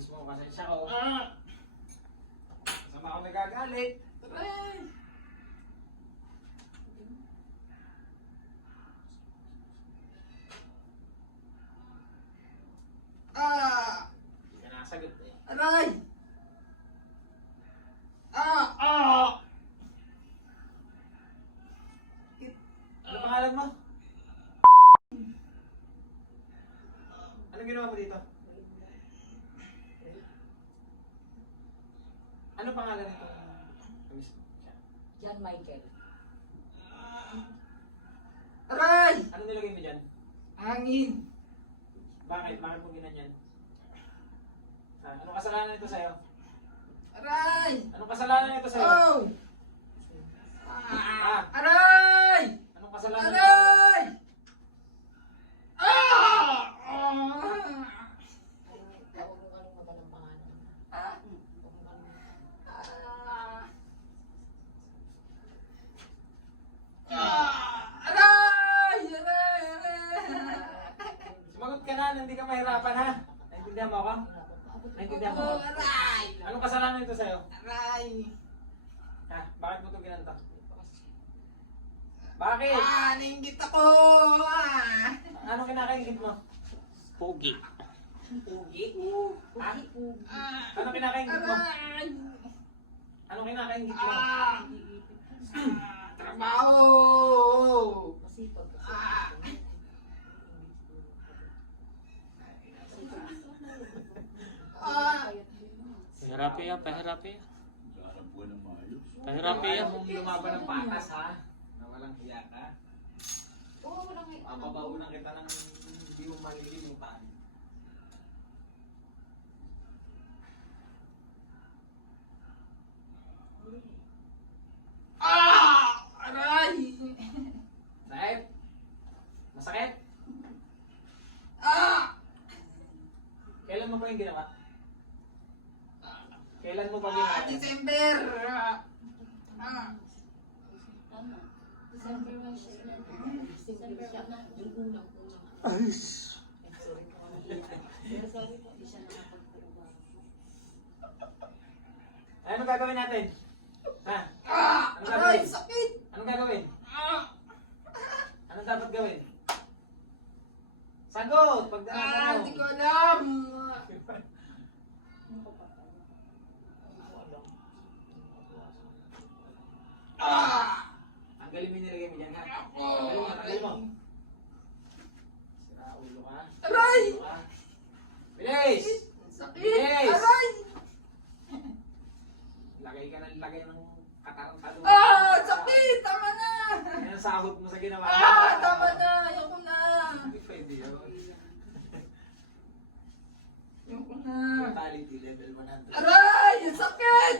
ubus mo, pasensya ko. Sama ako nagagalit. Aray! Hindi ka nakasagot eh. Aray! Ano pangalan mo? Anong ginawa mo dito? Ano pangalan nito? John Michael. Aray! Ano nilagay mo dyan? Hangin! Bakit? Bakit mo ginanyan? Anong kasalanan nito sa'yo? Aray! Anong kasalanan nito sa'yo? Oh! Aray! Anong kasalanan nito? Aray! Huwag mo kalimutan ang pangalan. Huwag mo kalimutan. Aray! Aray! Sumagot ka na, hindi ka mahirapan ha? Naintindihan mo ako? Naintindihan mo ako? Aray! Anong kasalanan nito sa'yo? Aray! Ha? Bakit mo ito ginanto? Bakit? Nainggit ako! Anong kinakaingit mo? Pogi. Pugi? Ha? Pugi. Anong kinakaingit mo? Aray! Anong kinakaingit mo? Trabaho! Masipag kasi. Pahirapi yan, pahirapi yan. Pahirapi Kaya yan. mong lumaban ng patas ha? Na walang hiya ka? Oo, walang Papabaunan kita ng hindi mo malilimutan. Aray! Sakit? Masakit? Kailan mo pa yung ginawa? Kailan mo pa ginawa? December! Tama. December 1 siya na. December 1 na. Yung unang-unang. Sorry po. Sorry po. Hindi siya nakapagtrabaho. Ano gagawin natin? Ha? Ano Aray! gagawin? Sakit! Anong gagawin? Anong dapat gawin? Sagot! Pag Hindi ko alam! Tanggalin mo yung nilagay mo dyan ha? Tanggalin mo. Sira ulo ka. Aray! Ulo ka. Bilis! Sakit! Yes! Aray! Lagay ka ng lagay ng katarantado. Sakit! Tama na! Yan ang sahod mo sa ginawa. Tama na! Ayoko na! Hindi pwede yun. Ayoko na! Mortality level 100. Aray! Sakit!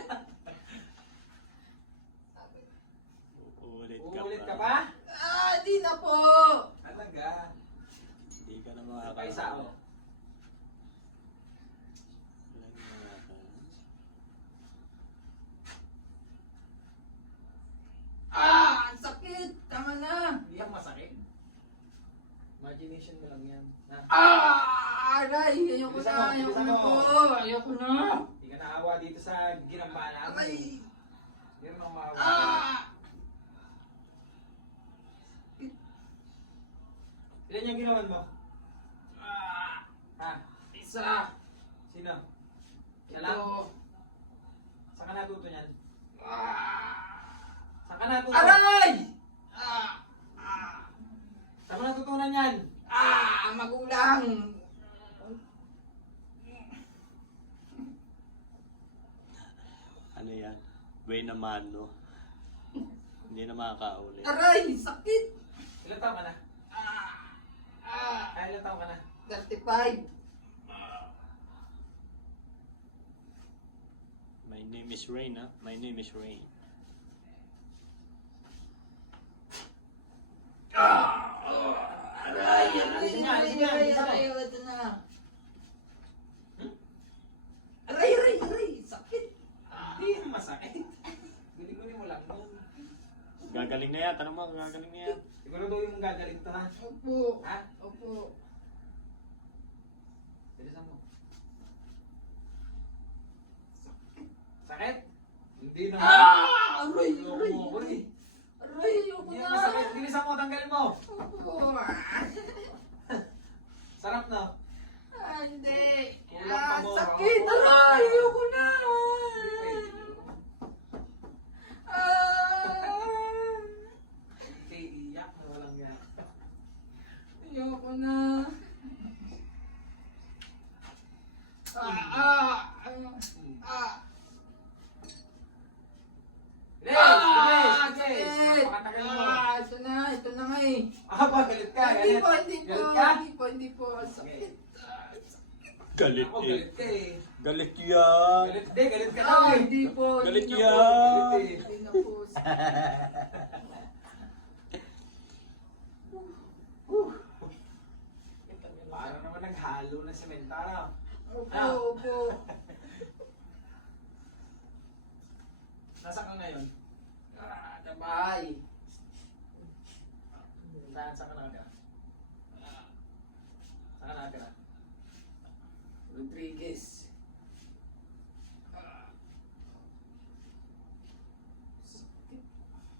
Uulit ka pa? Di na po! Talaga. Hindi ka na Paisa ako. Ang sakit! Tama na! Hindi yan masakit. Imagination mo lang yan. Ha? Aray! Ayoko na! Ayoko na po! Ayoko na! Hindi ka naawa dito sa ginamba namin. Aray! Hindi naman maawa. Ilan yung ginawan mo? Ha? Isa! Sino? Siya lang? Ito! Saan ka natuto niyan? Saan ka natuto? Aray! Saan mo natutunan yan? Magulang! Ano yan? Buena mano. Hindi na makakaulit. Aray! Sakit! Ilan taon ka na? Ilan taon ka na? 35! My name is Rain, ha? My name is Rain. Aray! Alisin niya, alisin niya, alisin mo. Ito na! Aray! Sakit! Hindi yan masakit. Guli-guli mo lang nun. Gagaling na yan. Tanong mo, gagaling na yan. Siguro yung gagaling to ha? Opo! Ha? Opo! Bilisan mo. Ah! Bilis! Ah! Bilis! Bilis! Sakit! Napakatagal mo. Ah! Ito na nga eh. Ba, galit ka? Hindi Galit? po, hindi po. Galit ka? Hindi po. Sakit. Galit Ako, eh. galit ka eh. Galit yan. Galit ka daw Ah, eh. hindi po. Galit hindi na yan. po. Galit eh. Hindi na po. Parang naman naghalo ng sementara. Opo, opo. Nasaan ka ngayon? Ah, sa bahay. Saan ka nakatira? Saan ka nakatira? Rodriguez.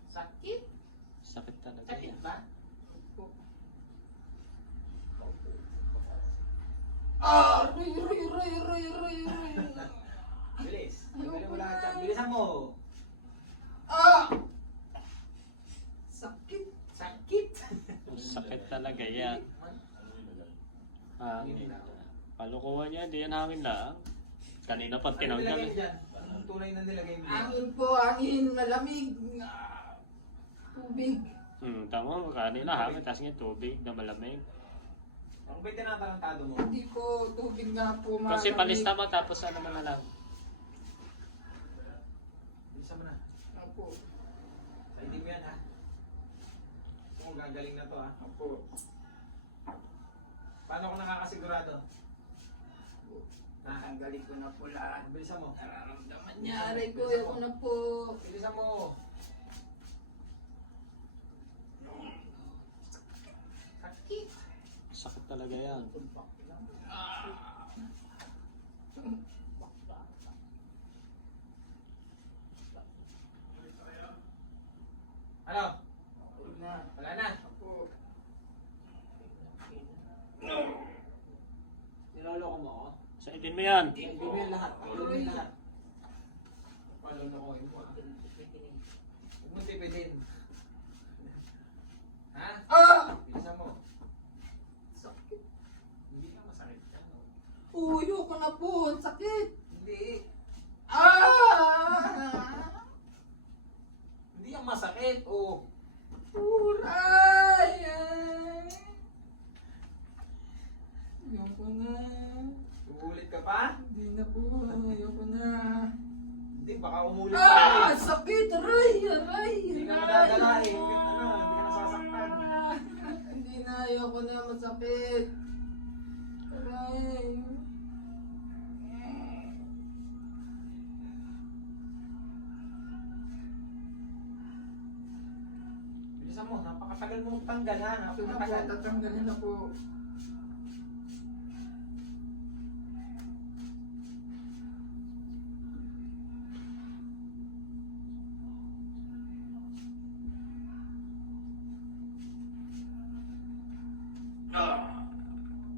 Sakit? Sakit talaga Sakit yan. ba? Ah! Ray. Bilis. Bilis mo lahat yan. Bilisan mo. Ah! Sakit. Sakit. Sakit talaga yan. Hangin. Palukuhan yan, di yan hangin lang. Kanina pa Ano nilagay tinanggal. mo dyan? Anong tunay na nilagay mo dyan? Angin po, angin. Malamig. Ah, tubig. Tama, kanina hangin, tapos nga tubig na malamig. Ano ba'y tinatarantado mo? Hindi po, tubig nga po. Kasi malamig. palista mo, tapos ano mo na lang. Bilisan mo na. Opo. Sa mo yan ha. Kung gagaling na to ha. Opo. Paano ko nakakasigurado? Nakagaling ko na po lahat. Bilisan mo. Nararamdaman niya. Aray ko, ako na po. Bilisan mo. Sakit. Sakit talaga yan. Ano? Huwag na. Wala na. Opo. Niloloko mo ako? Sa idin mo yan. Hindi mo yan lahat. Hindi mo yan lahat. Palolokohin mo. Huwag mo tipidin. Ha? Ah! Bilisan mo. Sakit. Hindi ka masakit yan. No? Uyo ko na po. Ang sakit. Hindi. Ah! Hindi yan masakit. Oh. Uray! Ayoko na. Uulit ka pa? Hindi na po. Ayoko na. Hindi, baka umulit ka Ah! eh. Sakit! Aray! Aray! Hindi ka aray. madadala eh. Hindi ka na. Hindi ka nasasaktan. Hindi na. Ayoko na. Masakit. Aray. Bilisan mo. Napakatagal mong tanggal ha. Ito na po. Napakatagal. Tatanggalin na po.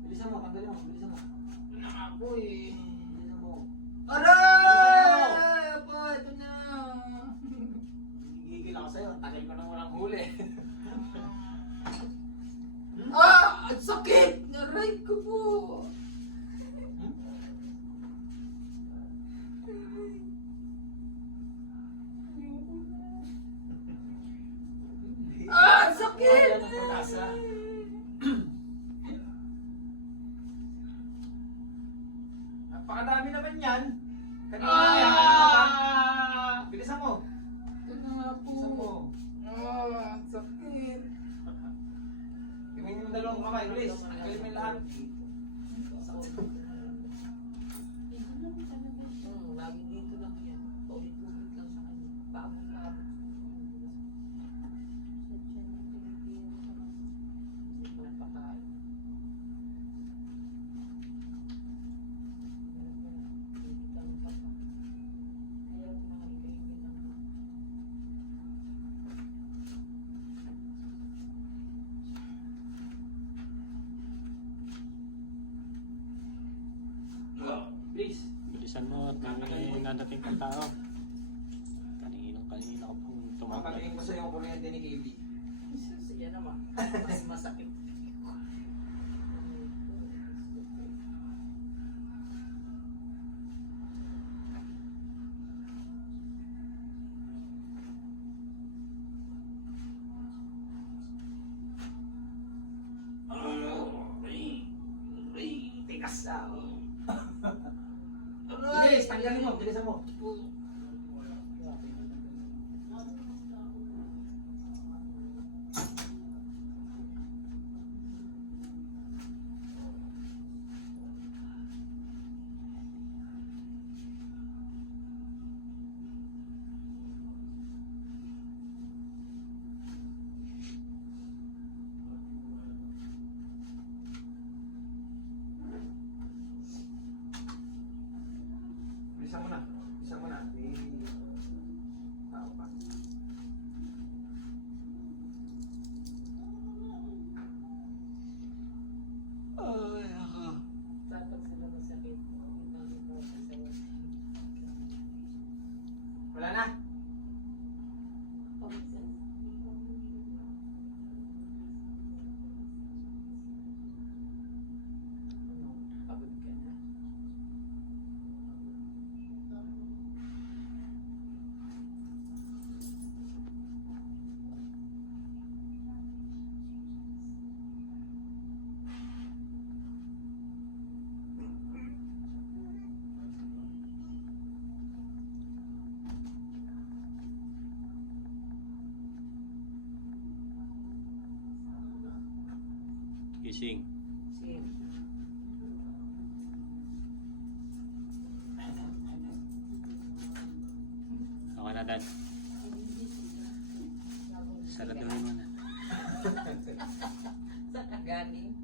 Bilisan mo. Tanggalin mo. Bilisan mo. Ito na nga po eh. Bilisan mo. Aray! Po, ito na. Gigigil ako sa'yo. Tagal ko nang walang huli. Ah! Ang sakit! Aray ko po. Ah! Ang sakit! Wala nang pag-asa. Napakadami naman yan. Kanina yan. Ah! Bilisan mo. Ito na nga po. Bilisan mo. Ah! Ang sakit. Gawin yung dalawang kamay. Bilis. Tanggalin mo yung lahat. Lagi dito lang yan. Paulit-ulit lang sa kanya. Paabot-abot. Napakain. Please. Bilisan mo at may nadating kang tao. Kanina ko pong tumagal. Mapagiging ko sa'yo yung kuryente ni KB. Sige naman. Mas masakit. Bilis, tanggalin mo, bilisan mo. Bilisan mo na. Bilisan mo na. May tao pa. Dapat sila masakit. Ibang iba sa Wala na. Pagod ka na. Gising. Sige. Okay na, Dan. Saraduhin mo na. Saan ka galing?